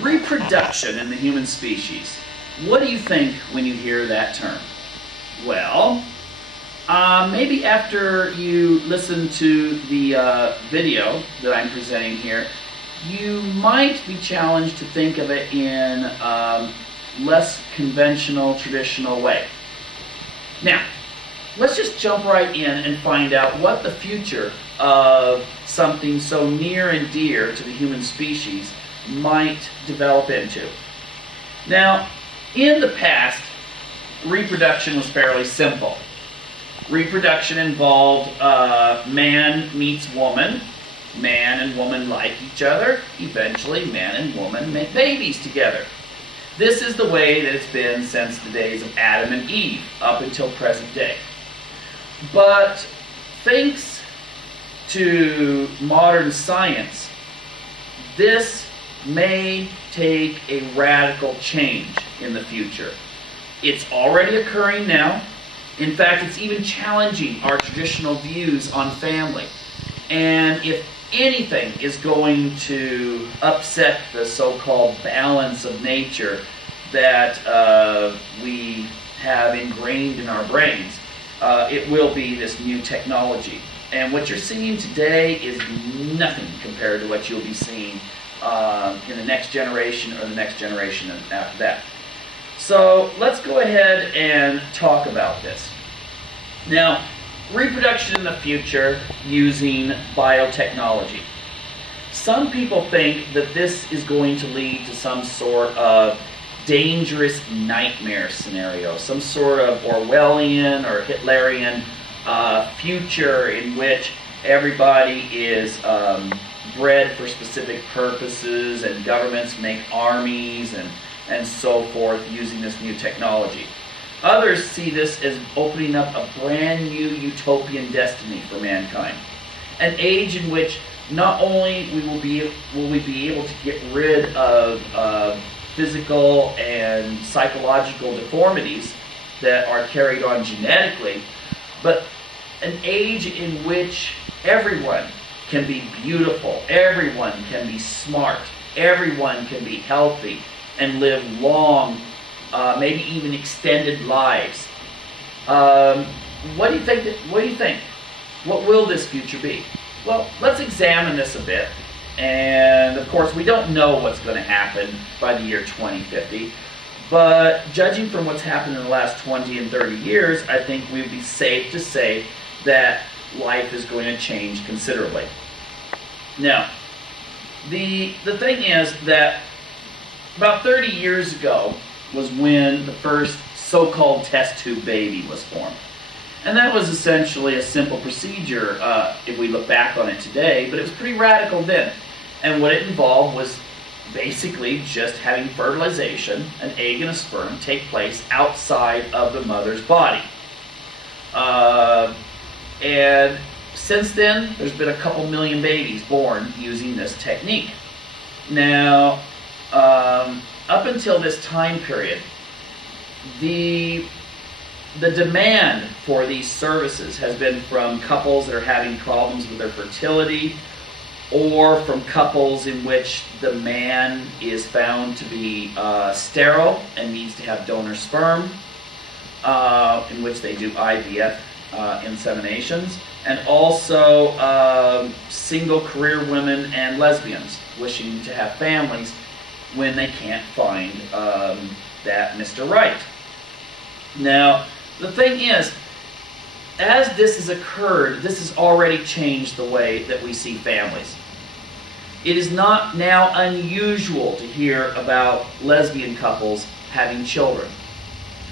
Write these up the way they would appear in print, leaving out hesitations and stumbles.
Reproduction in the human species. What do you think when you hear that term? Well, maybe after you listen to the video that I'm presenting here, you might be challenged to think of it in less conventional, traditional way. Now, let's just jump right in and find out what the future of something so near and dear to the human species might develop into. Now, in the past, reproduction was fairly simple. Reproduction involved man meets woman, man and woman like each other, eventually man and woman make babies together. This is the way that it's been since the days of Adam and Eve, up until present day. But thanks to modern science, this may take a radical change in the future. It's already occurring now. In fact, it's even challenging our traditional views on family. And if anything is going to upset the so-called balance of nature that we have ingrained in our brains, it will be this new technology. And what you're seeing today is nothing compared to what you'll be seeing in the next generation or the next generation after that. So let's go ahead and talk about this. Now, reproduction in the future using biotechnology. Some people think that this is going to lead to some sort of dangerous nightmare scenario, some sort of Orwellian or Hitlerian future in which everybody is bred for specific purposes and governments make armies and so forth using this new technology. Others see this as opening up a brand new utopian destiny for mankind. An age in which not only will we be able to get rid of physical and psychological deformities that are carried on genetically, but an age in which everyone can be beautiful, everyone can be smart, everyone can be healthy and live long, maybe even extended lives. What do you think? What will this future be? Well, let's examine this a bit. And of course, we don't know what's going to happen by the year 2050. But judging from what's happened in the last 20 and 30 years, I think we'd be safe to say that life is going to change considerably. Now, the thing is that about 30 years ago was when the first so-called test tube baby was formed. And that was essentially a simple procedure if we look back on it today, but it was pretty radical then. And what it involved was basically just having fertilization, an egg and a sperm, take place outside of the mother's body. And since then, there's been a couple million babies born using this technique. Now, up until this time period, the demand for these services has been from couples that are having problems with their fertility, or from couples in which the man is found to be sterile and needs to have donor sperm, in which they do IVF inseminations, and also single career women and lesbians wishing to have families when they can't find that Mr. Right. Now, the thing is, as this has occurred, this has already changed the way that we see families. It is not now unusual to hear about lesbian couples having children.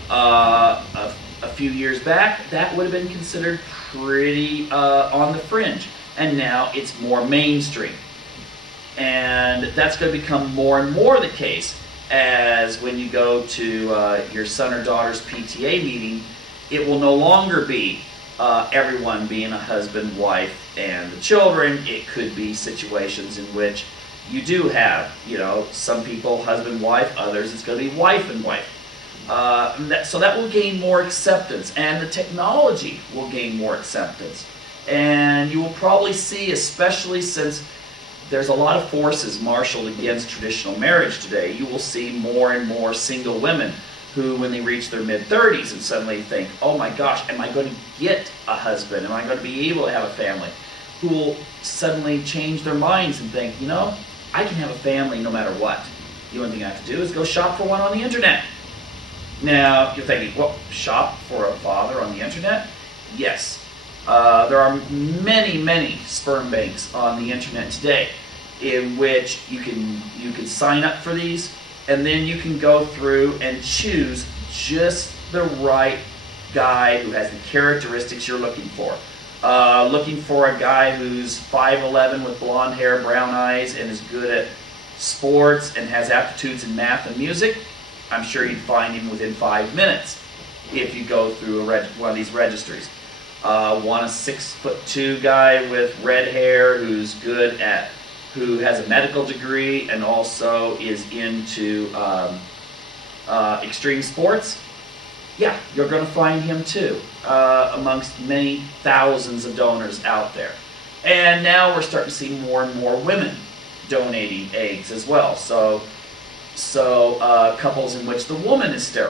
A few years back, that would have been considered pretty on the fringe, and now it's more mainstream. And that's going to become more and more the case as when you go to your son or daughter's PTA meeting, it will no longer be everyone being a husband, wife, and the children. It could be situations in which you do have, some people husband, wife, others it's going to be wife and wife. So that will gain more acceptance, and the technology will gain more acceptance. And you will probably see, especially since there's a lot of forces marshaled against traditional marriage today. You will see more and more single women who, when they reach their mid-30s and suddenly think, oh my gosh, am I going to get a husband? Am I going to be able to have a family? Who will suddenly change their minds and think, you know, I can have a family no matter what. The only thing I have to do is go shop for one on the internet. Now, you're thinking, well, shop for a father on the internet? Yes. There are many, many sperm banks on the internet today in which you can sign up for these, and then you can go through and choose just the right guy who has the characteristics you're looking for. Looking for a guy who's 5'11" with blonde hair, brown eyes, and is good at sports and has aptitudes in math and music, I'm sure you'd find him within 5 minutes if you go through one of these registries. Want a 6'2" guy with red hair who has a medical degree and also is into extreme sports? Yeah, you're going to find him too, amongst many thousands of donors out there. And now we're starting to see more and more women donating eggs as well. So couples in which the woman is sterile.